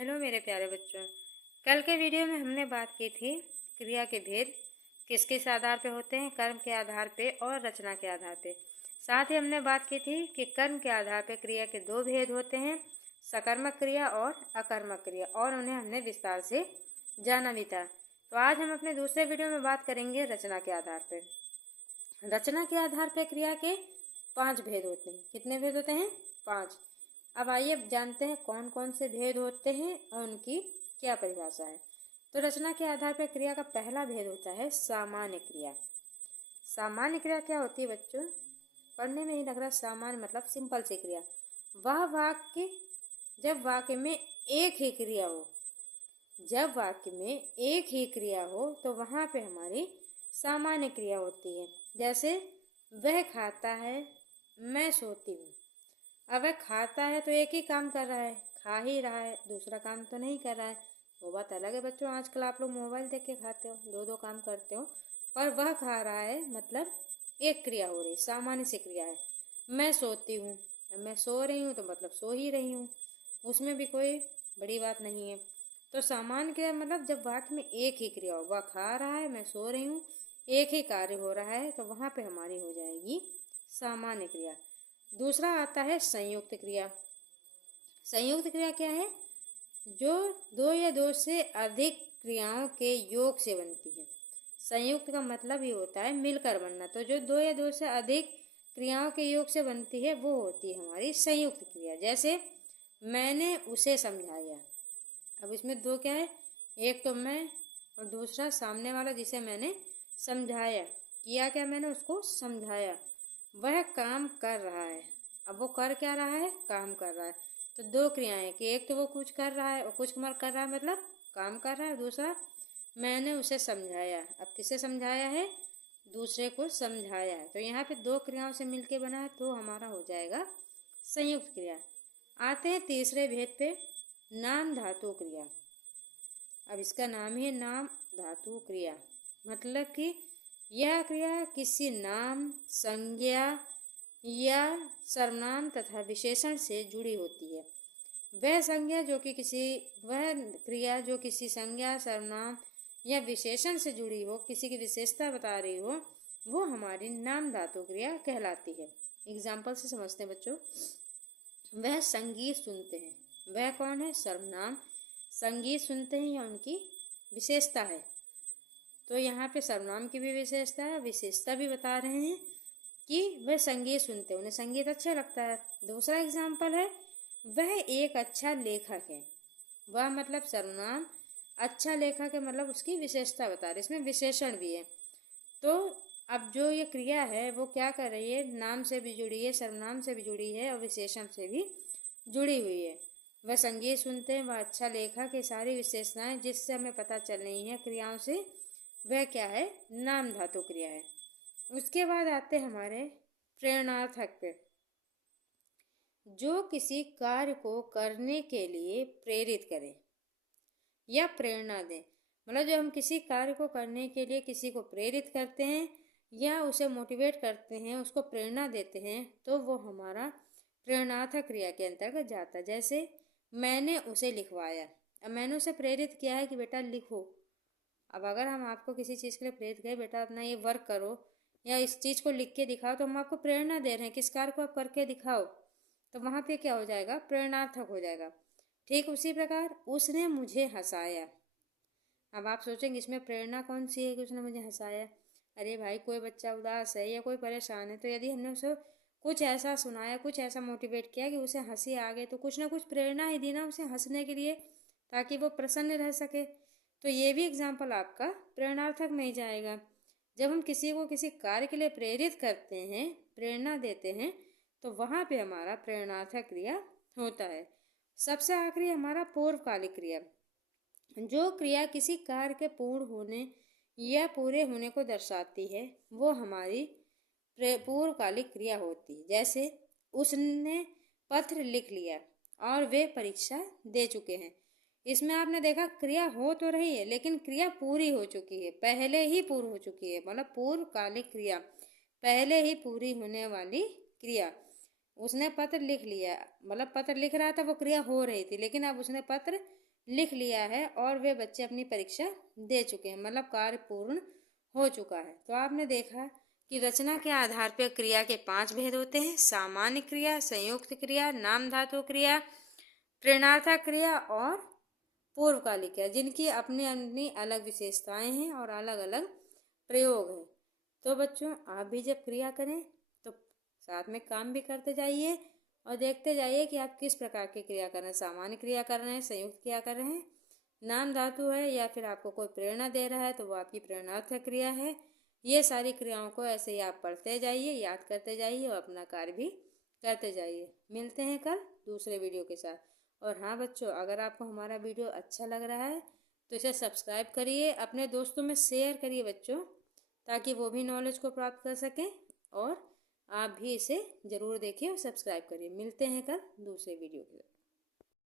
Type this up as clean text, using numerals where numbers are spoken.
Hello मेरे प्यारे बच्चों। कल के वीडियो में हमने बात की थी क्रिया के भेद किस किस आधार पे होते हैं, कर्म के आधार पे और रचना के आधार पे। साथ ही हमने बात की थी कि कर्म के आधार पे क्रिया के दो भेद होते हैं, सकर्मक क्रिया और अकर्मक क्रिया, और उन्हें हमने विस्तार से जाना भी था। तो आज हम अपने दूसरे वीडियो में बात करेंगे रचना के आधार पे। रचना के आधार पे क्रिया के 5 भेद होते हैं। कितने भेद होते हैं? 5। अब आइए जानते हैं कौन कौन से भेद होते हैं और उनकी क्या परिभाषा है। तो रचना के आधार पर क्रिया का पहला भेद होता है सामान्य क्रिया। सामान्य क्रिया क्या होती है बच्चों? पढ़ने में ही लग रहा, सामान्य मतलब सिंपल सी क्रिया। वह वाक्य जब वाक्य में एक ही क्रिया हो, जब वाक्य में एक ही क्रिया हो तो वहाँ पे हमारी सामान्य क्रिया होती है। जैसे वह खाता है, मैं सोती हूँ। अब वह खाता है तो एक ही काम कर रहा है, खा ही रहा है, दूसरा काम तो नहीं कर रहा है। वो बात अलग है बच्चों, आजकल आप लोग मोबाइल देख के खाते हो, दो दो काम करते हो, पर वह खा रहा है मतलब एक क्रिया हो रही, सामान्य सी क्रिया है। मैं सोती हूँ, मैं सो रही हूँ तो मतलब सो ही रही हूँ, उसमें भी कोई बड़ी बात नहीं है। तो सामान्य क्रिया मतलब जब वाक्य में एक ही क्रिया हो, वह खा रहा है, मैं सो रही हूँ, एक ही कार्य हो रहा है, तो वहाँ पे हमारी हो जाएगी सामान्य क्रिया। दूसरा आता है संयुक्त क्रिया। संयुक्त क्रिया क्या है? जो दो या दो से अधिक क्रियाओं के योग से बनती है। संयुक्त का मतलब ही होता है मिलकर बनना। तो जो दो या दो से अधिक क्रियाओं के योग से बनती है वो होती है हमारी संयुक्त क्रिया। जैसे मैंने उसे समझाया। अब इसमें दो क्या है? एक तो मैं और दूसरा सामने वाला जिसे मैंने समझाया। किया क्या? मैंने उसको समझाया। वह काम कर रहा है। अब वो कर क्या रहा है? काम कर रहा है। तो दो क्रियाएं कि एक तो वो कुछ कर रहा है और कुछ कर रहा है मतलब काम कर रहा है। दूसरा मैंने उसे समझाया। अब किसे समझाया है? दूसरे को समझाया है। तो यहाँ पे दो क्रियाओं से मिलके बना है तो हमारा हो जाएगा संयुक्त क्रिया। आते हैं तीसरे भेद पे, नाम धातु क्रिया। अब इसका नाम ही है नाम धातु क्रिया। मतलब कि यह क्रिया किसी नाम, संज्ञा या सर्वनाम तथा विशेषण से जुड़ी होती है। वह क्रिया जो किसी संज्ञा, सर्वनाम या विशेषण से जुड़ी हो, किसी की विशेषता बता रही हो, वो हमारी नाम धातु क्रिया कहलाती है। एग्जाम्पल से समझते हैं बच्चों। वह संगीत सुनते हैं। वह कौन है? सर्वनाम। संगीत सुनते हैं या उनकी विशेषता है। तो यहाँ पे सर्वनाम की भी विशेषता है, विशेषता भी बता रहे हैं कि वह संगीत सुनते हैं, उन्हें संगीत अच्छा लगता है। दूसरा एग्जाम्पल है वह एक अच्छा लेखक है। वह मतलब सर्वनाम, अच्छा लेखक है मतलब उसकी विशेषता बता रहे, इसमें विशेषण भी है। तो अब जो ये क्रिया है वो क्या कर रही है? नाम से भी जुड़ी है, सर्वनाम से भी जुड़ी है और विशेषण से भी जुड़ी हुई है। वह संगीत सुनते हैं, वह अच्छा लेखक, ये सारी विशेषताएं जिससे हमें पता चल रही है क्रियाओं से, वह क्या है? नाम धातु क्रिया है। उसके बाद आते हमारे प्रेरणार्थक पे। जो किसी कार्य को करने के लिए प्रेरित करे या प्रेरणा दे। मतलब जब हम किसी कार्य को करने के लिए किसी को प्रेरित करते हैं या उसे मोटिवेट करते हैं, उसको प्रेरणा देते हैं, तो वो हमारा प्रेरणार्थक क्रिया के अंतर्गत जाता है। जैसे मैंने उसे लिखवाया। अब मैंने उसे प्रेरित किया है कि बेटा लिखो। अब अगर हम आपको किसी चीज़ के लिए प्रेरित करें, बेटा अपना ये वर्क करो या इस चीज़ को लिख के दिखाओ, तो हम आपको प्रेरणा दे रहे हैं, किस कार्य को आप करके दिखाओ, तो वहाँ पे क्या हो जाएगा? प्रेरणार्थक हो जाएगा। ठीक उसी प्रकार उसने मुझे हंसाया। अब आप सोचेंगे इसमें प्रेरणा कौन सी है कि उसने मुझे हंसाया? अरे भाई, कोई बच्चा उदास है या कोई परेशान है, तो यदि हमने उसे कुछ ऐसा सुनाया, कुछ ऐसा मोटिवेट किया कि उसे हंसी आ गई, तो कुछ ना कुछ प्रेरणा ही दी ना उसे हंसने के लिए, ताकि वो प्रसन्न रह सके। तो ये भी एग्जाम्पल आपका प्रेरणार्थक में ही जाएगा। जब हम किसी को किसी कार्य के लिए प्रेरित करते हैं, प्रेरणा देते हैं, तो वहाँ पे हमारा प्रेरणार्थक क्रिया होता है। सबसे आखिरी हमारा पूर्वकालिक क्रिया। जो क्रिया किसी कार्य के पूर्ण होने या पूरे होने को दर्शाती है, वो हमारी पूर्वकालिक क्रिया होती है। जैसे उसने पत्र लिख लिया और वे परीक्षा दे चुके हैं। इसमें आपने देखा क्रिया हो तो रही है लेकिन क्रिया पूरी हो चुकी है, पहले ही पूर्ण हो चुकी है। मतलब पूर्वकालिक क्रिया, पहले ही पूरी होने वाली क्रिया। उसने पत्र लिख लिया, मतलब पत्र लिख रहा था, वो क्रिया हो रही थी, लेकिन अब उसने पत्र लिख लिया है और वे बच्चे अपनी परीक्षा दे चुके हैं, मतलब कार्य पूर्ण हो चुका है। तो आपने देखा कि रचना के आधार पर क्रिया के 5 भेद होते हैं: सामान्य क्रिया, संयुक्त क्रिया, नाम धातु क्रिया, प्रेरणार्थक क्रिया और पूर्वकालिक क्रिया, जिनकी अपनी अपनी अलग विशेषताएं हैं और अलग अलग प्रयोग हैं। तो बच्चों, आप भी जब क्रिया करें तो साथ में काम भी करते जाइए और देखते जाइए कि आप किस प्रकार की क्रिया कर रहे हैं। सामान्य क्रिया कर रहे हैं, संयुक्त क्रिया कर रहे हैं, नाम धातु है, या फिर आपको कोई प्रेरणा दे रहा है तो वो आपकी प्रेरणार्थक क्रिया है। ये सारी क्रियाओं को ऐसे ही आप पढ़ते जाइए, याद करते जाइए और अपना कार्य भी करते जाइए। मिलते हैं कल दूसरे वीडियो के साथ। और हाँ बच्चों, अगर आपको हमारा वीडियो अच्छा लग रहा है तो इसे सब्सक्राइब करिए, अपने दोस्तों में शेयर करिए बच्चों, ताकि वो भी नॉलेज को प्राप्त कर सकें। और आप भी इसे ज़रूर देखिए और सब्सक्राइब करिए। मिलते हैं कल दूसरे वीडियो के साथ।